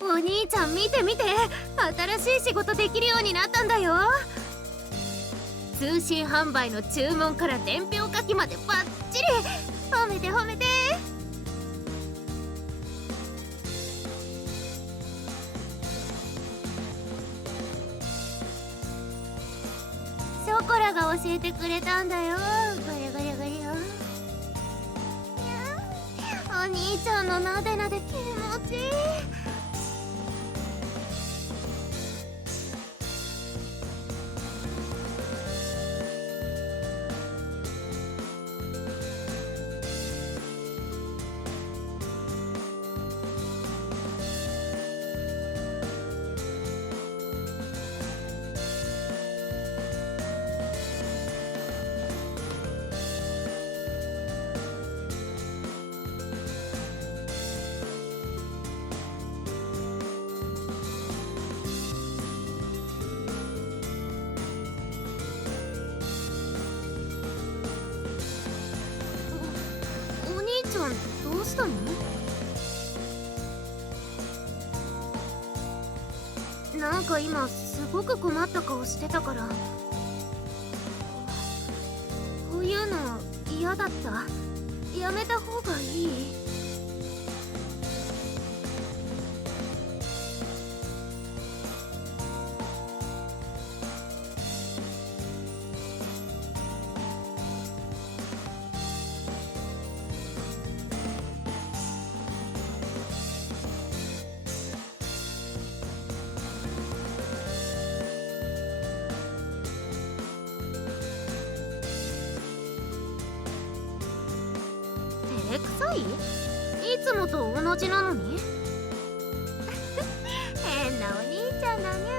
お兄ちゃん見て見て、新しい仕事できるようになったんだよ。通信販売の注文から伝票書きまでバッチリ。褒めて褒めて。ショコラが教えてくれたんだよ。ゴリゴリゴリよ。お兄ちゃんのなでなで気持ちいい。お兄ちゃんどうしたの？なんか今すごく困った顔してたから。こういうの嫌だった。やめた方がいい？照れくさい？いつもと同じなのに。変なお兄ちゃんだにゃ。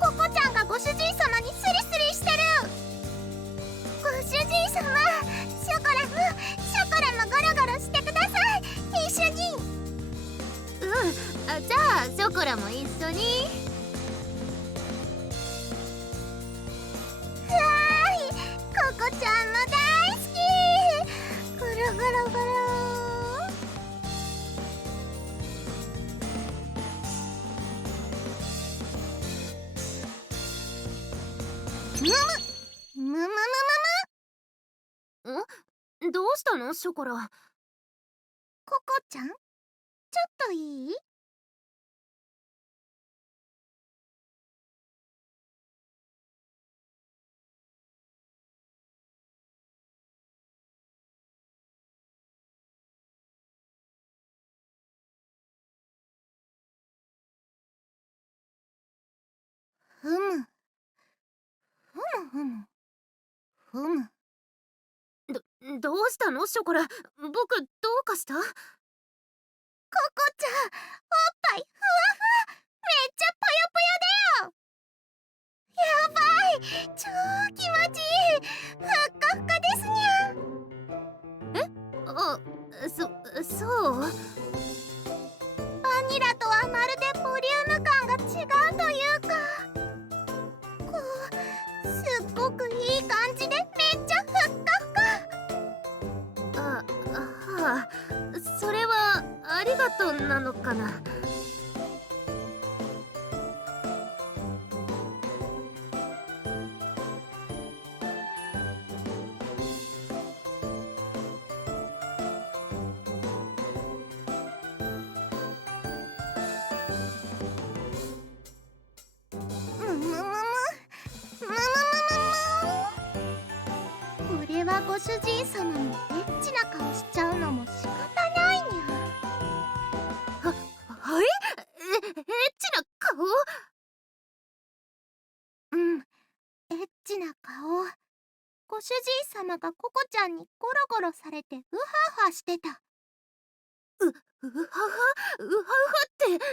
ココちゃんがご主人様にスリスリしてる。ご主人様、ショコラもゴロゴロしてください。一緒に。じゃあショコラも一緒に。わーい、ココちゃんも大好き。ゴロゴロゴロ。むむむむむむ。どうしたのショコラ？ココちゃん、ちょっといい？ふむふむふむふむ。どうしたのショコラ？僕どうかした？ココちゃん、おっぱいふわふわ。めっちゃぽよぽよだよ。やばい、超気持ちいい。ふっかふかですにゃ。え？あ、そう？バニラとはまるでボリューム感が違うというか、こうすっごくいい感じでめっちゃふっかふか。はあ、それはありがとうなのかな。むむむむむむむむ。これはご主人様もエッチな顔しちゃうのも仕方ないにゃ。はい？エッチな顔？うん、エッチな顔。ご主人様がココちゃんにゴロゴロされてウハウハしてた。うははうはうはって。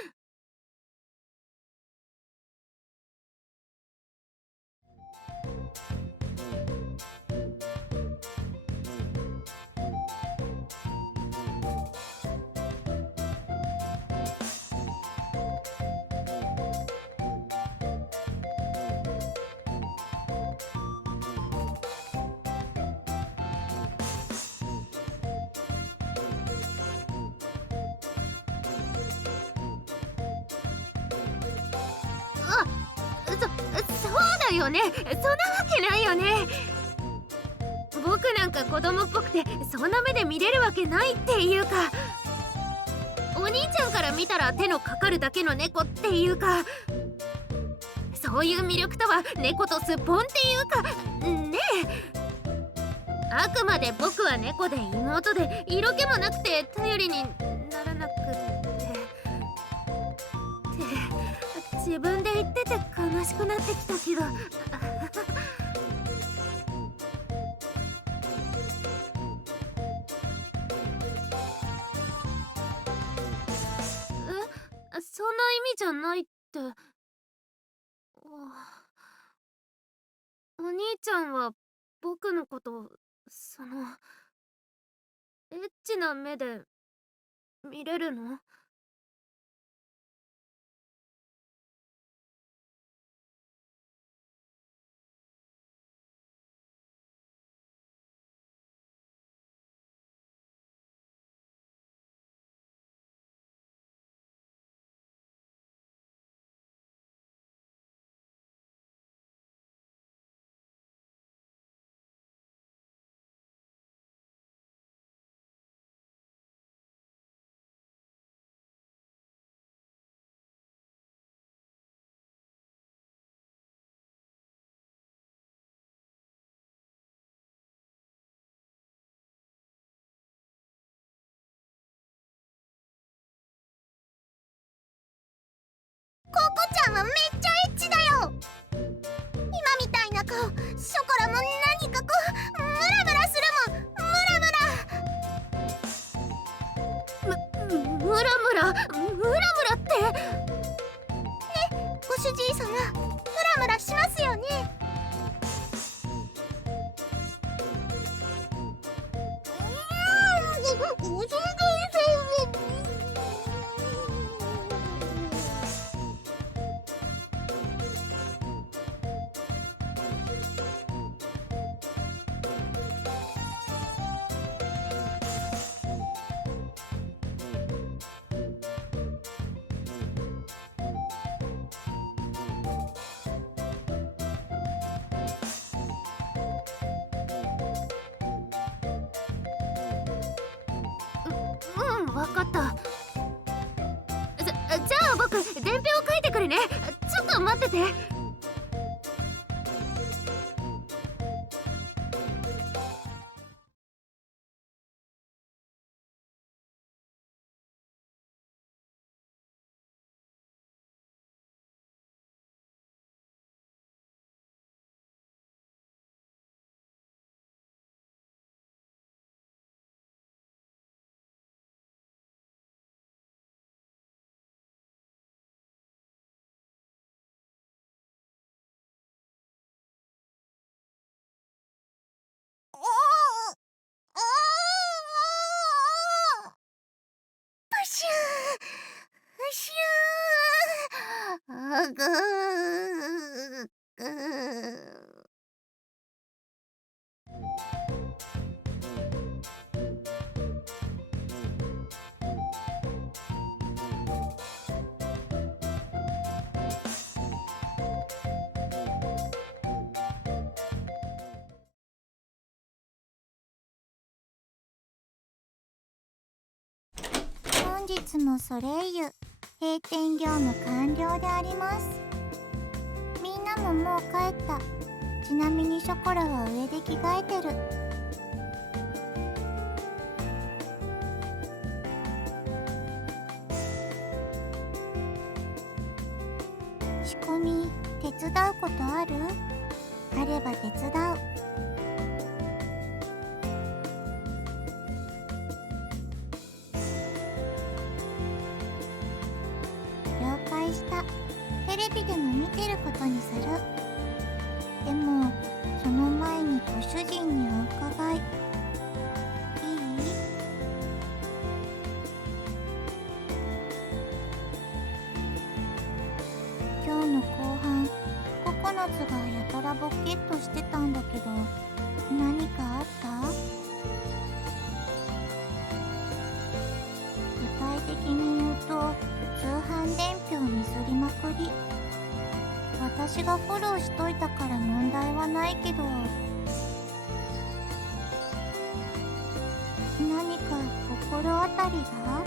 だよね。そんなわけないよね。僕なんか子供っぽくてそんな目で見れるわけないっていうか、お兄ちゃんから見たら手のかかるだけの猫っていうか、そういう魅力とは猫とすっぽんっていうかねえ。あくまで僕は猫で妹で色気もなくて頼りにならなくって自分で言ってて悲しくなってきたけどそんな意味じゃないって。お兄ちゃんは僕のことエッチな目で見れるの？ココちゃんはめっちゃエッチだよ。今みたいな顔、ショコラも何かこうムラムラするもん。ムラムラってご主人様、ムラムラしますよね。わかった。じゃあ僕伝票を書いてくるね。ちょっと待ってて。プシューシューあぐーぐー。本日のソレイユ閉店業務完了であります。みんなももう帰った。ちなみにショコラは上で着替えてる。仕込み手伝うことある？あれば手伝う。了解した。テレビでも見てることにする。でもその前にご主人にお伺い。いい？今日の後半ココナツがやたらボケっとしてたんだけど、何かあった？具体的に言うと通販伝票ミスりまくり。私がフォローしといたから問題はないけど、何か心当たりが？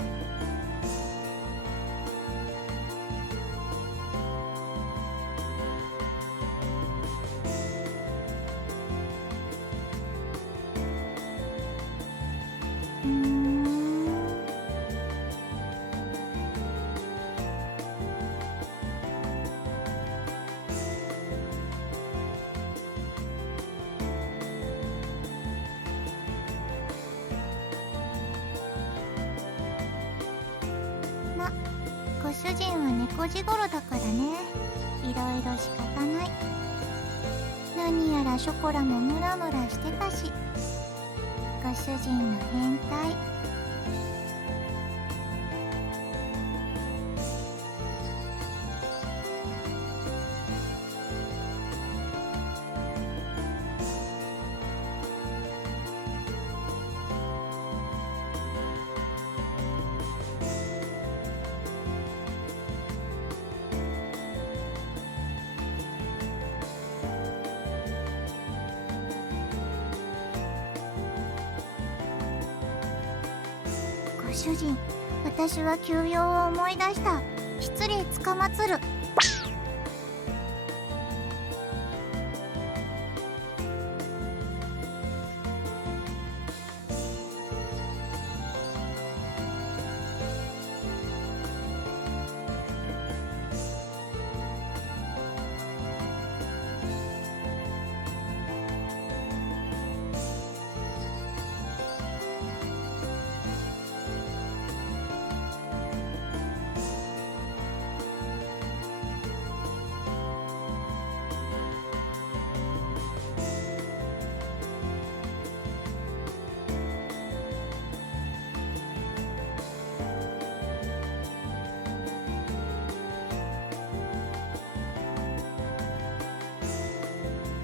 ご主人は猫地頃だからね。いろいろ仕方ない。何やらショコラもムラムラしてたし、ご主人の変態。ご主人、私は休養を思い出した。失礼つかまつる。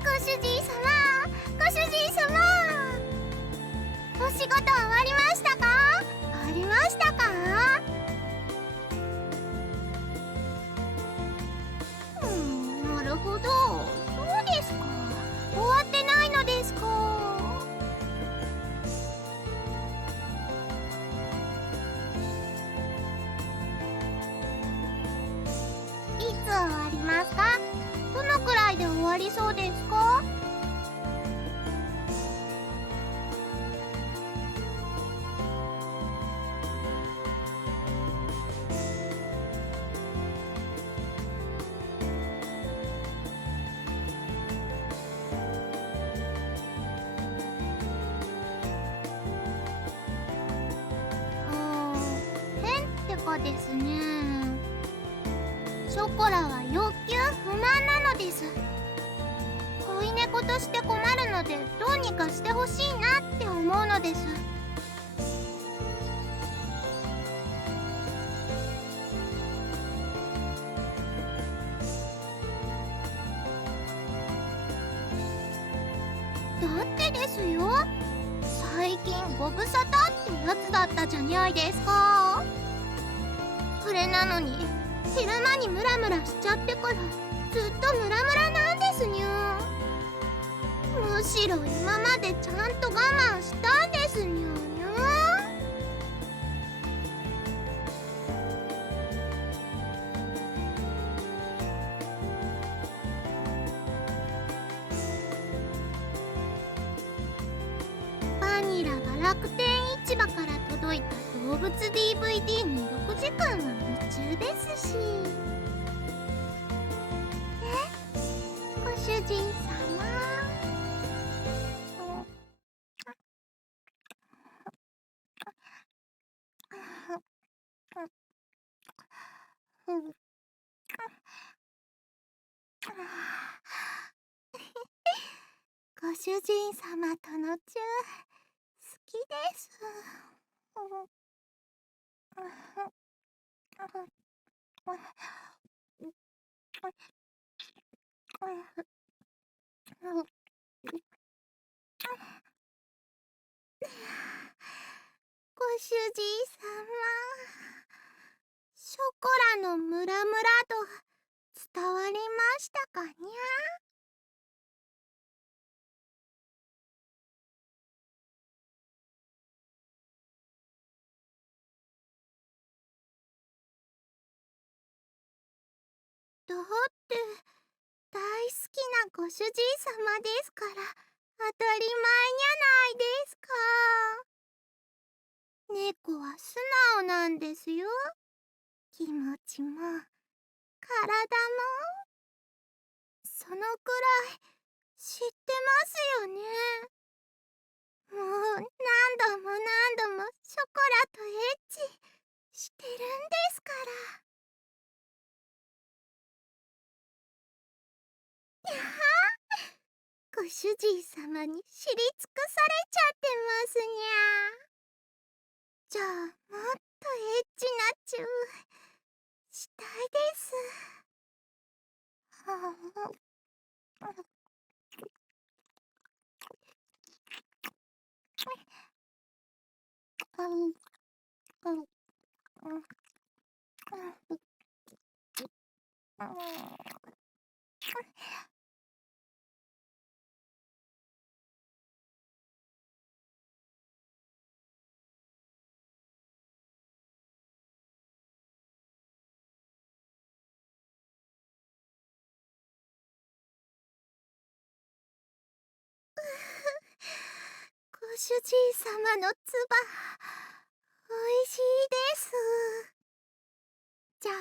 ご主人様、ご主人様、お仕事終わりましたか？終わりましたか？なるほど、そうですか。終わってないのですか？いつ終わりますか？どのくらいで終わりそうですか？変ってかですね。ショコラは欲求不満なのです。恋猫として困るのでどうにかしてほしいなって思うのです。だってですよ、最近ご無沙汰ってやつだったじゃにゃいですか。それなのに昼間にムラムラしちゃってからずっとムラムラなんですにゃ。むしろ今までちゃんと我慢したんですにゃにゃ。バニラが楽天市場から届いた動物 DVD に6時間は夢中ですし。ご主人様、ご主人様とのチュー好きです。ご主人様、ショコラのムラムラ度伝わりましたかにゃ。だって大好きなご主人様ですから当たり前じゃないですか。猫は素直なんですよ。気持ちも体もそのくらい知ってますよね。もう何度も何度もショコラとエッチしてるんですから。にゃはご主人様に知り尽くされちゃってますにゃ。じゃあもっとエッチなチューしたいです。はあ、ご主人様の唾おいしいです。じゃあ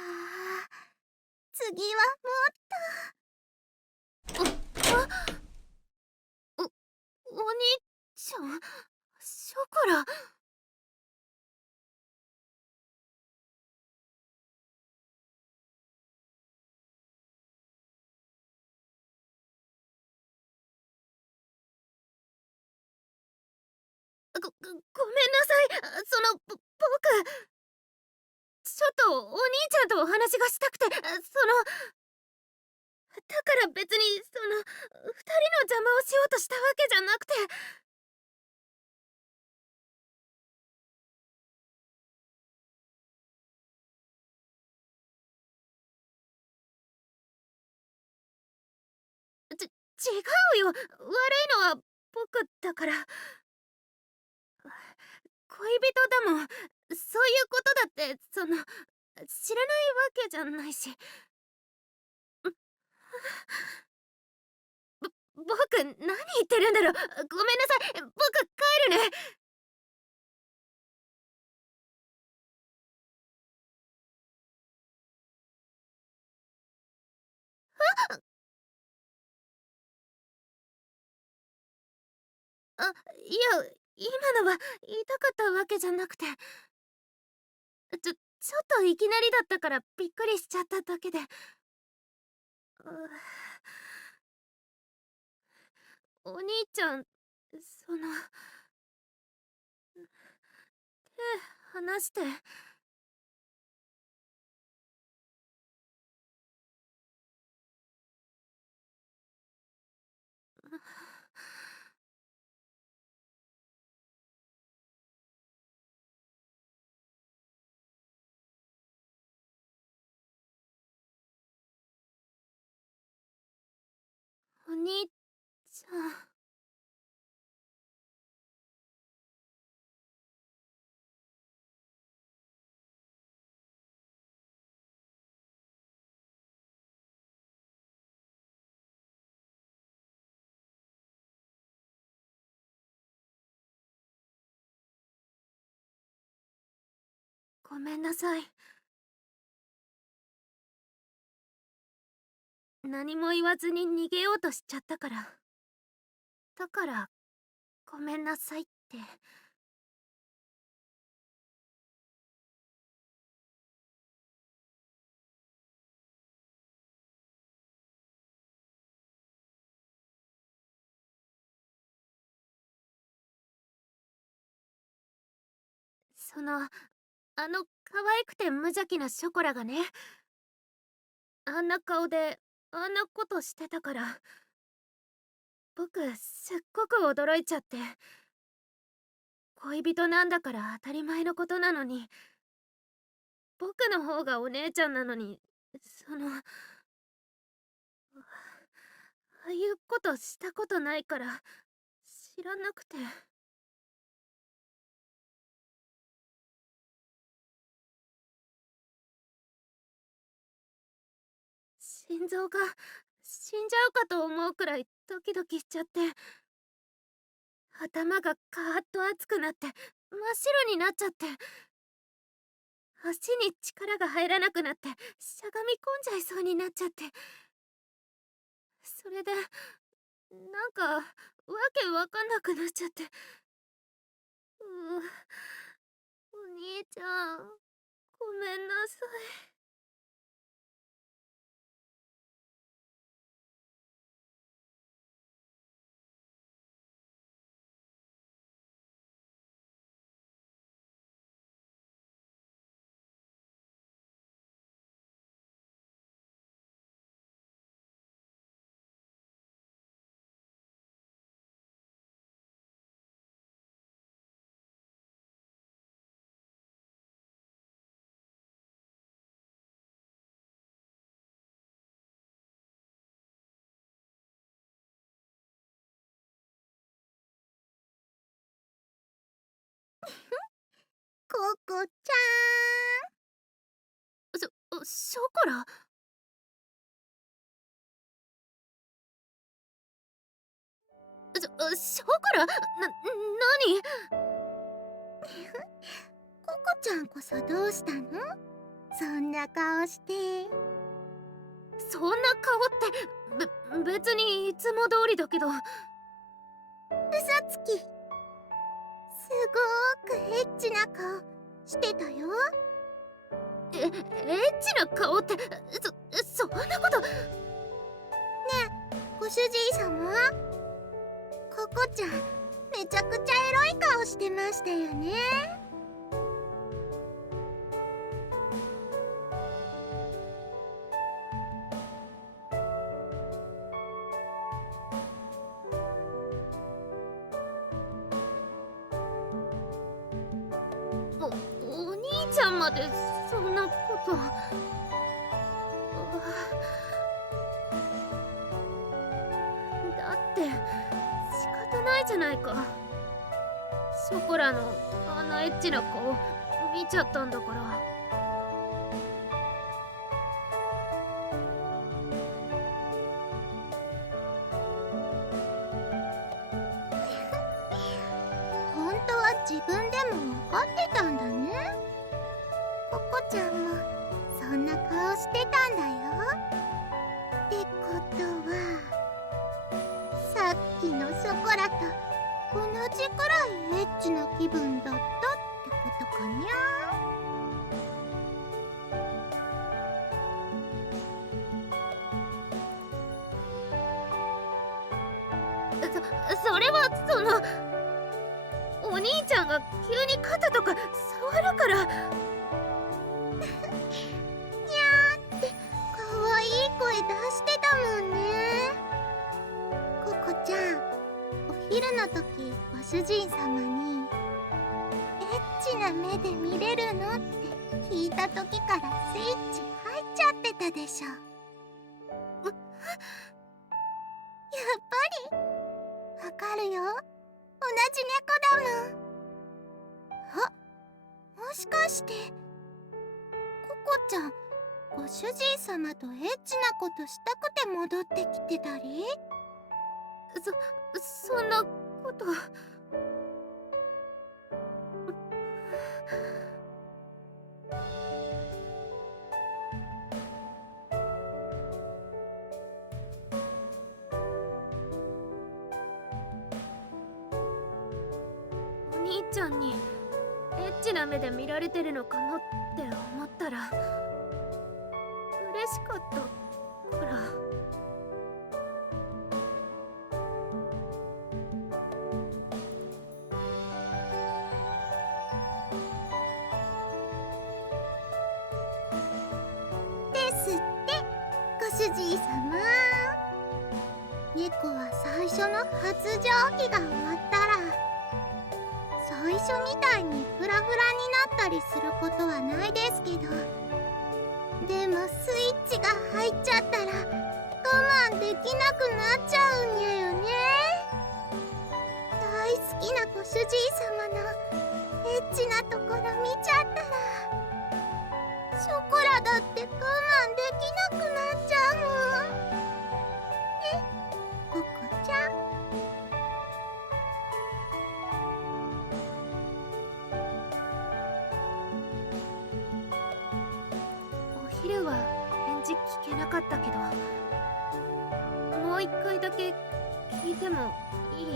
次はもっとお兄ちゃんショコラ。ごめんなさい。僕ちょっとお兄ちゃんとお話がしたくて、だから別に二人の邪魔をしようとしたわけじゃなくて。違うよ。悪いのは僕だから。恋人だもん。そういうことだって知らないわけじゃないし。僕何言ってるんだろう。ごめんなさい。僕帰るね。あ、いや、今のは言いたかったわけじゃなくて、ちょっといきなりだったからびっくりしちゃっただけで。お兄ちゃん、手離して。お兄ちゃん。ごめんなさい。何も言わずに逃げようとしちゃったから。だから、ごめんなさいって。可愛くて無邪気なショコラがね、あんな顔で、あんなことしてたから、僕、すっごく驚いちゃって。恋人なんだから当たり前のことなのに、僕の方がお姉ちゃんなのに、いうことしたことないから知らなくて。心臓が死んじゃうかと思うくらいドキドキしちゃって、頭がカーッと熱くなって真っ白になっちゃって、足に力が入らなくなってしゃがみ込んじゃいそうになっちゃって、それでなんかわけわかんなくなっちゃって。お兄ちゃん、ごめんなさい。ココちゃん。ショコラ。ショコラ？何？ココちゃんこそどうしたの？そんな顔して。そんな顔って、別にいつも通りだけど。嘘つき。すごーくエッチな顔してたよ。エッチな顔って、そんなこと。ねえ、ご主人様。ココちゃん、めちゃくちゃエロい顔してましたよね。お兄ちゃんまでそんなこと。だって仕方ないじゃないか。ショコラのあんなエッチな顔見ちゃったんだから。本当は自分でも分かってたんだね。ココちゃんもそんな顔してたんだよ。ってことはさっきのショコラと同じくらいエッチな気分だったってことかにゃ。それはお兄ちゃんが急に肩とか触るから。にゃーって可愛い声出してたもんね。ココちゃん、お昼の時ご主人様にエッチな目で見れるのって聞いた時からスイッチ入っちゃってたでしょ。やっぱりわかるよ。同じ猫だもん。あ、もしかしてココちゃん、ご主人様とエッチなことしたくて戻ってきてたり？そんなこと。お兄ちゃんにエッチな目で見られてるのかもって思ったら嬉しかったから。ですってご主人様。猫は最初の発情期が終わったら最初みたいにフラフラになったりすることはないですけど、でもスイッチが入っちゃったら今慢できなくなっちゃうんやよね。大好きなご主人様のエッチなところ見ちゃったら、ショコラだって我慢できなくなっちゃうもん。ココちゃん。お昼は返事聞けなかったけど、もう一回だけ聞いてもいい？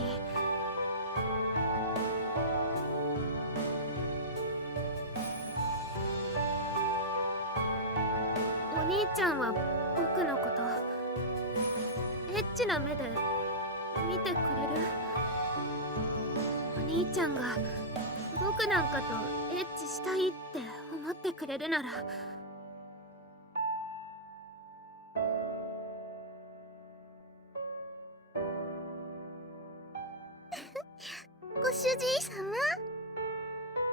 お兄ちゃんは僕のことエッチな目で見てくれる？お兄ちゃんが僕なんかとエッチしたいって思ってくれるなら。ご主人様、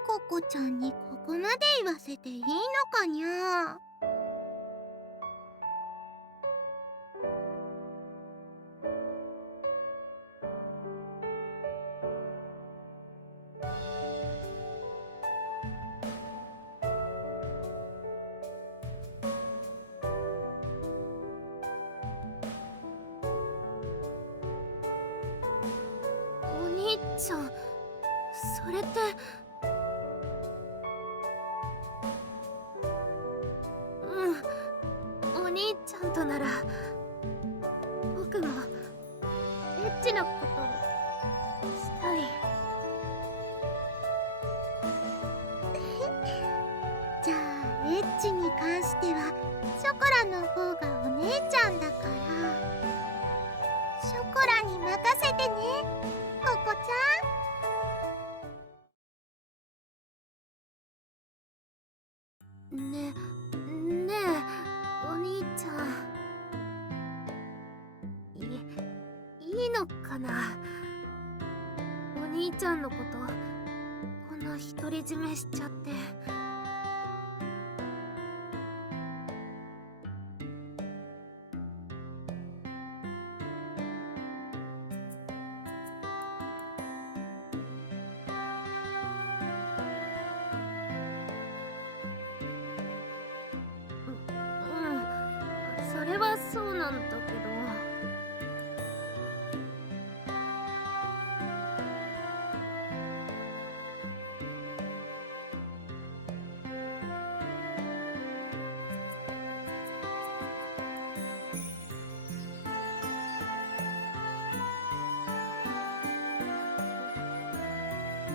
ココちゃんにここまで言わせていいのかにゃ。お兄ちゃん、それって。お兄ちゃんとなら僕もエッチなことしたい。じゃあエッチに関してはショコラの方がお姉ちゃんだから、ショコラに任せてね、ココちゃん。ねえ、お兄ちゃん、いいのかな？お兄ちゃんのことこんな独り占めしちゃって。それはそうなんだけど。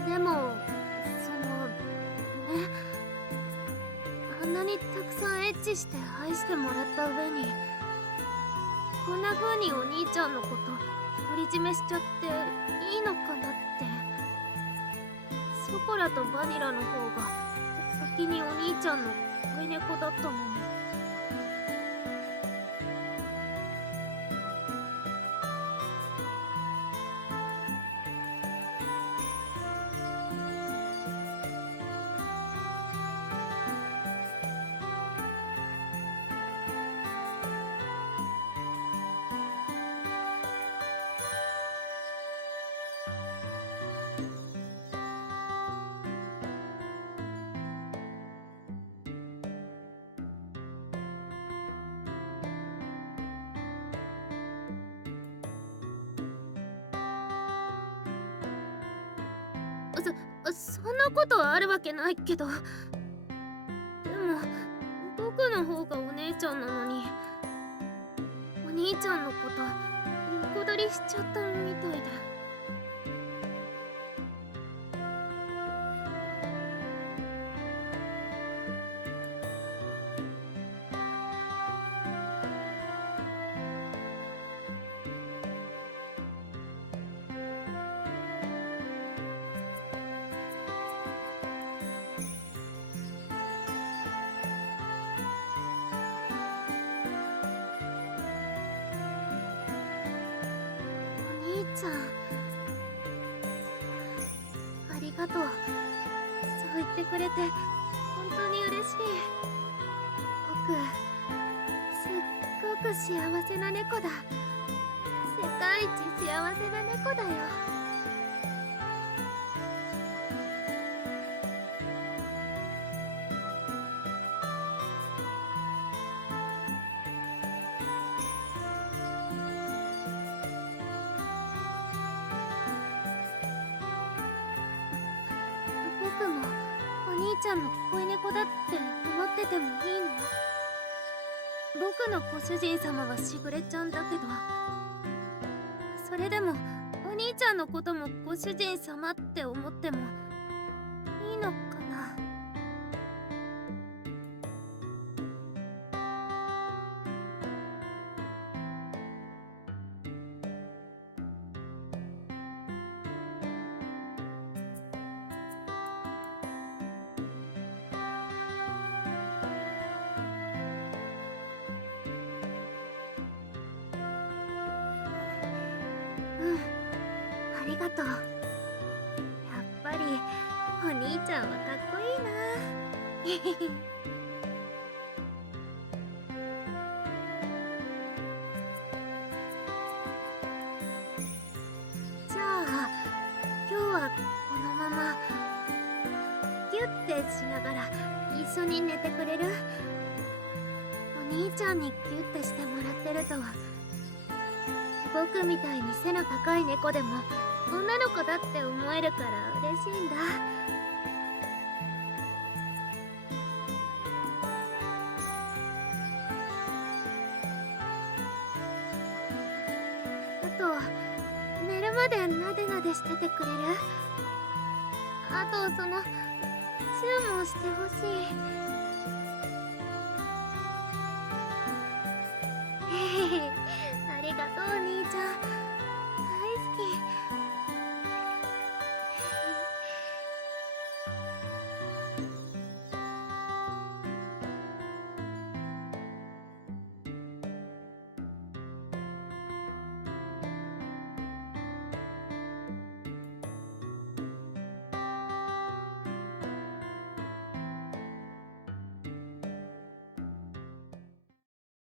でもね、あんなにたくさんエッチして愛してもらった上に、こんな風にお兄ちゃんのこと独り占めしちゃっていいのかなって。ショコラとバニラの方が先にお兄ちゃんの飼い猫だったのに。そんなことあるわけないけど。でも僕の方がお姉ちゃんなのに、お兄ちゃんのこと横取りしちゃったみたいで。お兄ちゃん、ありがとう。そう言ってくれて本当に嬉しい。僕すっごくく幸せな猫だ。世界一幸せな猫だよ。僕もお兄ちゃんの恋猫だって思っててもいいの？僕のご主人様はしぐれちゃんだけど、それでもお兄ちゃんのこともご主人様って思ってもいいのかな？うん、ありがとう。やっぱりお兄ちゃんはかっこいいな。じゃあ今日はこのままギュッてしながら一緒に寝てくれる？お兄ちゃんにギュッてしてもらってると僕みたいに背の高い猫でも女の子だって思えるから嬉しいんだ。あと寝るまでなでなでしててくれる？あとチューもしてほしい。